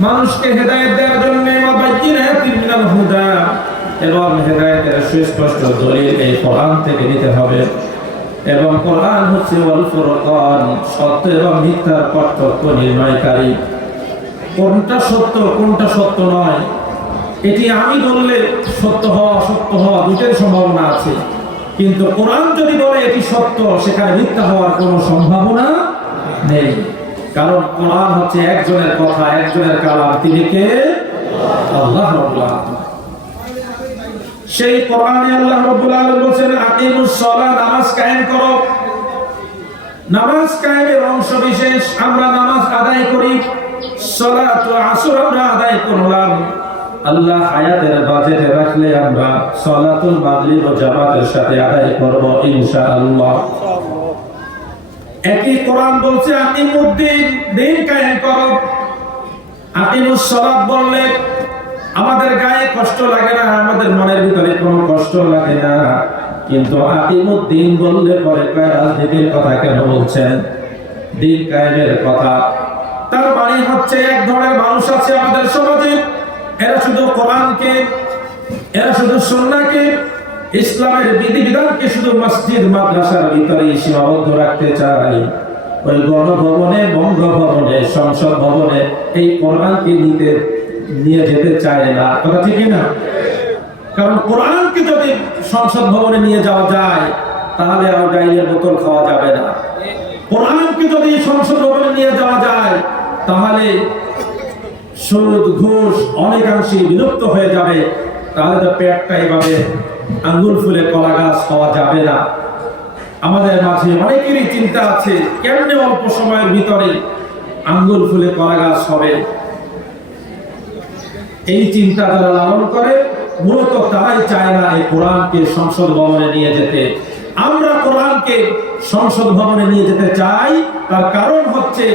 মানুষকে হেদায়েত দেওয়ার জন্য ওয়াবাইয়িনাতিন মিনাল হুদা। এবং হেদায়েতের সুস্পষ্ট দলিল এই কোরআন থেকে নিতে হবে। এবং কোরআন হচ্ছে ওয়াল ফুরকান, সত্য এবং মিথ্যার পার্থক্য নির্ণয়কারী। কোনটা সত্য কোনটা সত্য নয়? এটি আমি বললে সত্য হওয়া অসত্য হওয়া দুটোর সম্ভাবনা আছে। কিন্তু কোরআন যদি বলে এটি সত্য, সেখানে মিথ্যা হওয়ার কোনো সম্ভাবনা নেই। কারণ কোরআন হচ্ছে একজনের কথা, একজনের কালাম। তিনি কে? আল্লাহ। সেই কোরআনে আল্লাহ রাব্বুল আলামিন বলেন আকিমুস সালাত নামাজ কায়েম করো। নামাজ কায়েমের অংশ বিশেষ আমরা নামাজ আদায় করি। সালাত ও আসর আমরা আদায় করলাম। আল্লাহ হায়াতের বাজেটে রাখলে আমরা সালাতুল মাগরিব ও জামাতের সাথে আদায় করব ইনশাআল্লাহ। একই কোরআন বলছে আকিমুদ্দিন দিন কায়েম করো। আকিমুস সালাত বললে, আমাদের গায়ে কষ্ট লাগে না, আমাদের মনের ভিতরে কোনো কষ্ট লাগে না। কিন্তু আকিমুদ্দিন বললে পরে রাজনীতির কথা কেন বলছেন? দিন কায়েমের কথা। তার মানে হচ্ছে এক ধরনের মানুষ আছে আমাদের সমাজে। এরা শুধু কোরআনকে, এরা শুধু সন্নাকে ইসলামের বিধিবিধানকে শুধু মসজিদ, মাদ্রাসার ভিতরে সীমাবদ্ধ রাখতে চায়। ওই গণভবনে, বঙ্গভবনে, সংসদ ভবনে এই কোরআনকে নিতে, নিয়ে যেতে চায় না। কথা ঠিক না? কারণ কোরআনকে যদি সংসদ ভবনে নিয়ে যাওয়া যায়, তাহলে আর ডাইলের বোতল খাওয়া যাবে না। কোরআনকে যদি সংসদ ভবনে নিয়ে যাওয়া যায়, তাহলে সুদ, ঘুষ অনেকাংশে বিলুপ্ত হয়ে যাবে। তাহলে তো পেটটা এভাবে আঙ্গুল ফুলে কলা গাছ হওয়া যাবে না। আমাদের মাঝে অনেকেরই চিন্তা আছে, কেমনে অল্প সময়ের ভিতরে আঙ্গুল ফুলে কলা গাছ হবে? এই চিন্তা যারা লালন করে, মূলত তারাই চায় না এই কোরআনকে সংসদ ভবনে নিয়ে যেতে। আমরা কোরআনকে সংসদ ভবনে নিয়ে যেতে চাই, তার কারণ হচ্ছে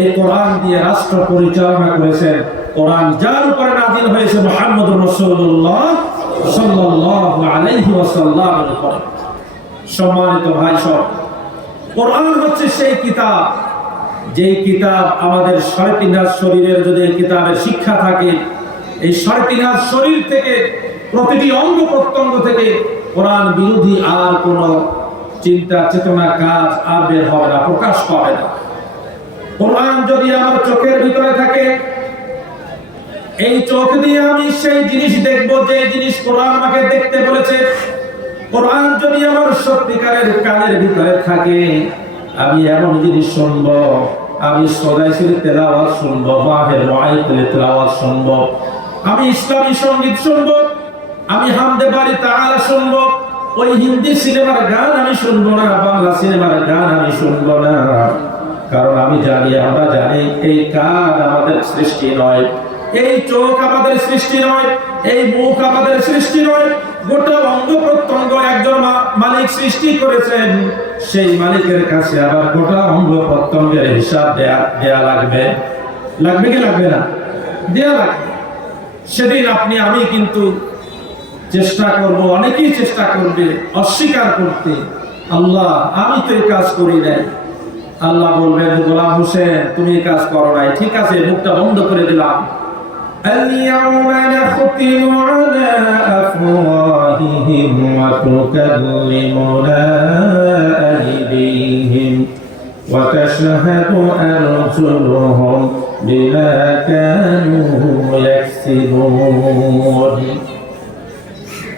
এই কোরআন দিয়ে রাষ্ট্র পরিচালনা করেছেন। কোরআন যার উপরে নাজিল হয়েছে মোহাম্মদ রসুল্লাহ সাল্লাল্লাহু আলাইহি ওয়াসাল্লামের উপরে। সম্মানিত ভাই সব, কোরআন হচ্ছে সেই কিতাব, যেই কিতাব আমাদের সাড়ে শরীরের যদি কিতাবের শিক্ষা থাকে, এই সাড়ে শরীর থেকে, প্রতিটি অঙ্গ প্রত্যঙ্গ থেকে কোরআন বিরোধী আর কোন চিন্তা, চেতনা কাজ আর বের হবে না, প্রকাশ পাবে না। কোরআন যদি আমার চোখের ভিতরে থাকে এই চোখ দিয়ে আমি সেই জিনিস দেখব, যে জিনিস কোরআন আমাকে দেখতে বলেছে। কোরআন যদি আমার সত্যিকারের কানের ভিতরে থাকে, আমি এমন জিনিস শুনব, আমি সদাই সির তেলাওয়াত শুনব মাহের মাইকের তেলাওয়াত শুনব, আমি ইসলামী সংগীত শুনব, আমি হামদে বাড়ি তাআলা শুনব, ওই হিন্দি সিনেমার গান আমি শুনব না, বাংলা সিনেমার গান আমি শুনব না। কারণ আমি জানি, আমরা জানি, এই কান আমাদের সৃষ্টি নয়। এই চোখ আমাদের সৃষ্টি নয়, এই মুখ আমাদের সৃষ্টি নয়, গোটা অঙ্গ প্রত্যঙ্গ একজন মালিক সৃষ্টি করেছেন। সেই মালিকের কাছে আবার গোটা অঙ্গ প্রত্যঙ্গের হিসাব দেয়া দেয়া লাগবে। লাগবে কি লাগবে না? দেয়া লাগবে। সেদিন আপনি, আমি কিন্তু চেষ্টা করব, অনেকেই চেষ্টা করবে, অস্বীকার করতে। আল্লাহ, আমি তো এই কাজ করি নাই। আল্লাহ বলবেন, গোলাম হোসেন, তুমি কাজ করো নাই। ঠিক আছে, মুখটা বন্ধ করে দিলাম। اليوم نختم على أفواههم وتكلمنا أيديهم وتشهد أرجلهم بما كانوا يكسبون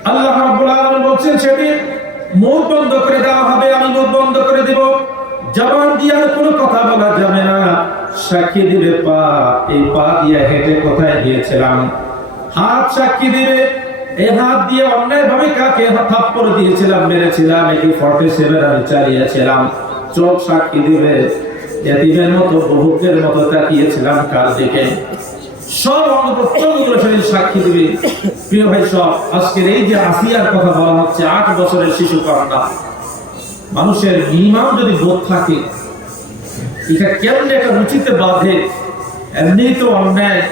আল্লাহ রাব্বুল আলামিন বলছেন সেদিন মুখ বন্ধ করে দেওয়া হবে আমি মুখ বন্ধ করে দেব জবান দিয়ে আর কোনো কথা বলা যাবে না সাক্ষী দিবে পা, এই পা দিয়ে হেঁটে কোথায় গিয়েছিলাম? হাত সাক্ষী দিবে এই হাত দিয়ে অন্যায় ভাবে কাকে থাপ্পড় দিয়েছিলাম, মেরেছিলাম এটি ফর্টি সেভেন আমি চালিয়েছিলাম। চোখ সাক্ষী দিবে মতো বহুকের মতো তাকিয়েছিলাম কার দিকে? সব অঙ্গ শরীর সাক্ষী দিবে। প্রিয় ভাই, সব আজকের এই যে আসিয়ার কথা বলা হচ্ছে, আট বছরের শিশু কন্যা। মানুষের মিনিমাম যদি বোধ থাকে এটা কেমন একটা রুচিতে বাঁধে? এমনি তো অন্যায়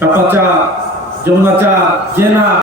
টাপাচা যৌনাচার জেনা